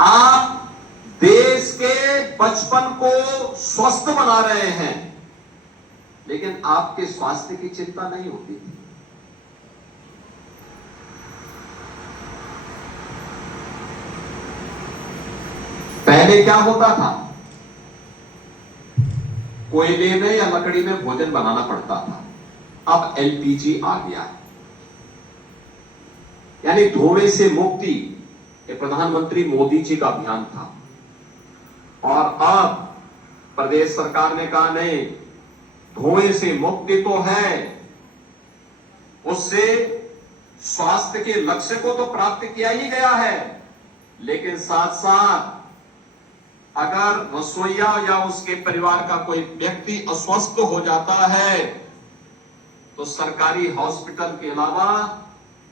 आप देश के बचपन को स्वस्थ बना रहे हैं, लेकिन आपके स्वास्थ्य की चिंता नहीं होती थी। पहले क्या होता था, कोयले में या लकड़ी में भोजन बनाना पड़ता था, अब एलपीजी आ गया है, यानी धुएं से मुक्ति। ये प्रधानमंत्री मोदी जी का अभियान था, और अब प्रदेश सरकार ने कहा नहीं, धुएं से मुक्ति तो है, उससे स्वास्थ्य के लक्ष्य को तो प्राप्त किया ही गया है, लेकिन साथ साथ अगर रसोइया या उसके परिवार का कोई व्यक्ति अस्वस्थ हो जाता है तो सरकारी हॉस्पिटल के अलावा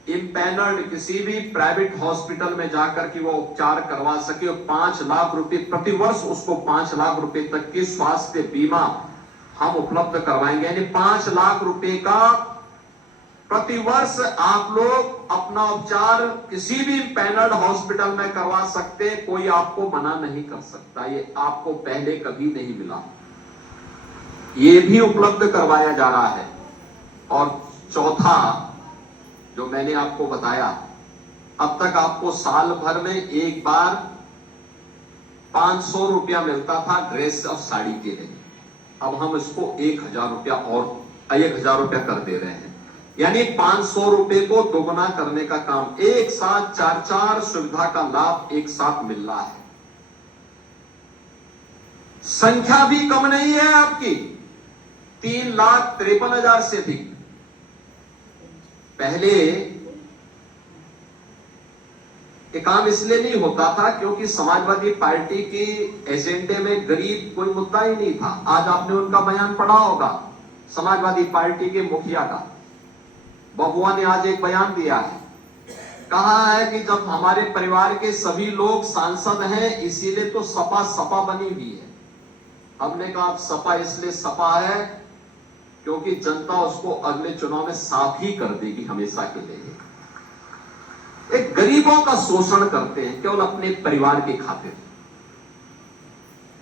इम्पैनल्ड किसी भी प्राइवेट हॉस्पिटल में जाकर के वो उपचार करवा सके, और 5 लाख रुपए प्रतिवर्ष, उसको 5 लाख रुपए तक की स्वास्थ्य बीमा हम उपलब्ध करवाएंगे। यानी 5 लाख रुपए का प्रतिवर्ष आप लोग अपना उपचार किसी भी पैनल्ड हॉस्पिटल में करवा सकते, कोई आपको मना नहीं कर सकता। ये आपको पहले कभी नहीं मिला, ये भी उपलब्ध करवाया जा रहा है। और चौथा जो मैंने आपको बताया, अब तक आपको साल भर में एक बार 500 रुपया मिलता था ड्रेस और साड़ी के लिए, अब हम इसको 1000 रुपया और 1000 रुपया कर दे रहे हैं, यानी 500 रुपए को दोगुना करने का काम। एक साथ 4 सुविधा का लाभ एक साथ मिल रहा है। संख्या भी कम नहीं है आपकी, 3,53,000 से अधिक। पहले ये काम इसलिए नहीं होता था क्योंकि समाजवादी पार्टी के एजेंडे में गरीब कोई मुद्दा ही नहीं था। आज आपने उनका बयान पढ़ा होगा, समाजवादी पार्टी के मुखिया का, बबुआ ने आज एक बयान दिया है, कहा है कि जब हमारे परिवार के सभी लोग सांसद हैं इसीलिए तो सपा सपा बनी हुई है। हमने कहा सपा इसलिए सपा है क्योंकि जनता उसको अगले चुनाव में साफ ही कर देगी हमेशा के लिए। एक गरीबों का शोषण करते हैं केवल अपने परिवार के खातिर।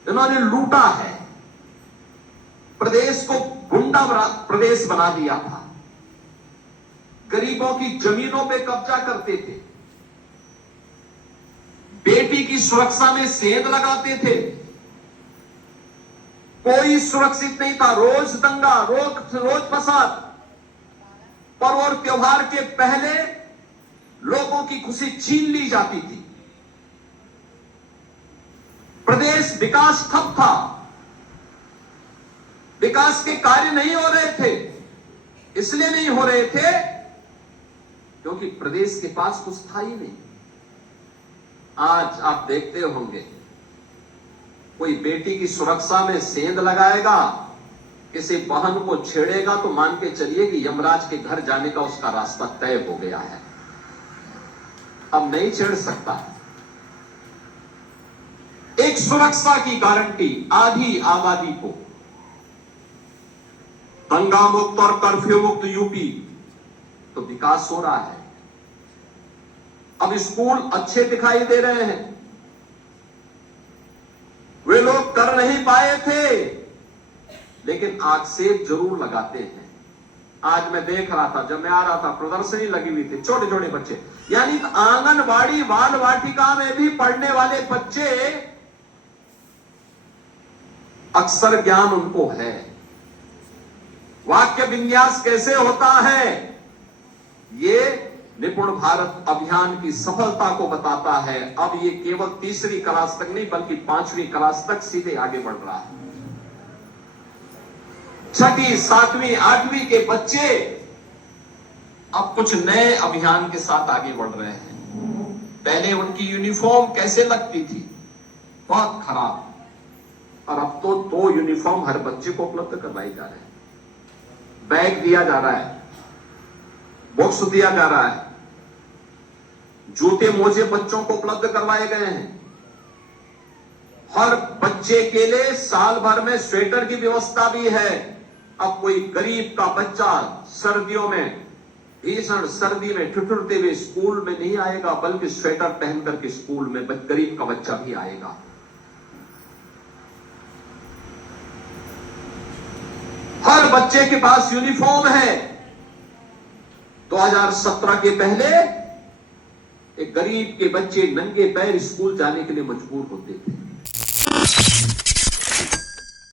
इन्होंने लूटा है, प्रदेश को गुंडा प्रदेश बना दिया था, गरीबों की जमीनों पे कब्जा करते थे, बेटी की सुरक्षा में सेंध लगाते थे, कोई सुरक्षित नहीं था, रोज दंगा, रोज फसाद। पर्व और त्योहार के पहले लोगों की खुशी छीन ली जाती थी, प्रदेश विकास ठप था, विकास के कार्य नहीं हो रहे थे। इसलिए नहीं हो रहे थे क्योंकि प्रदेश के पास कुछ था ही नहीं। आज आप देखते होंगे, कोई बेटी की सुरक्षा में सेंध लगाएगा, किसी बहन को छेड़ेगा तो मान के चलिए कि यमराज के घर जाने का उसका रास्ता तय हो गया है, अब नहीं छेड़ सकता। एक सुरक्षा की गारंटी आधी आबादी को, दंगा मुक्त और कर्फ्यू मुक्त यूपी, तो विकास हो रहा है। अब स्कूल अच्छे दिखाई दे रहे हैं, वे लोग कर नहीं पाए थे लेकिन आक्षेप जरूर लगाते हैं। आज मैं देख रहा था, जब मैं आ रहा था प्रदर्शनी लगी हुई थी, छोटे छोटे बच्चे, यानी आंगनवाड़ी बाल वाटिका में भी पढ़ने वाले बच्चे, अक्षर ज्ञान उनको है, वाक्य विन्यास कैसे होता है, ये निपुण भारत अभियान की सफलता को बताता है। अब ये केवल तीसरी क्लास तक नहीं बल्कि 5वीं क्लास तक सीधे आगे बढ़ रहा है। 6वीं, 7वीं, 8वीं के बच्चे अब कुछ नए अभियान के साथ आगे बढ़ रहे हैं। पहले उनकी यूनिफॉर्म कैसे लगती थी, बहुत खराब, और अब तो 2 यूनिफॉर्म हर बच्चे को उपलब्ध करवाई जा रहे हैं, बैग दिया जा रहा है, बॉक्स दिया जा रहा है, जूते मोजे बच्चों को उपलब्ध करवाए गए हैं। हर बच्चे के लिए साल भर में स्वेटर की व्यवस्था भी है। अब कोई गरीब का बच्चा सर्दियों में भीषण सर्दी में ठिठुरते हुए स्कूल में नहीं आएगा, बल्कि स्वेटर पहन करके स्कूल में गरीब का बच्चा भी आएगा। हर बच्चे के पास यूनिफॉर्म है। 2017 के पहले एक गरीब के बच्चे नंगे पैर स्कूल जाने के लिए मजबूर होते थे।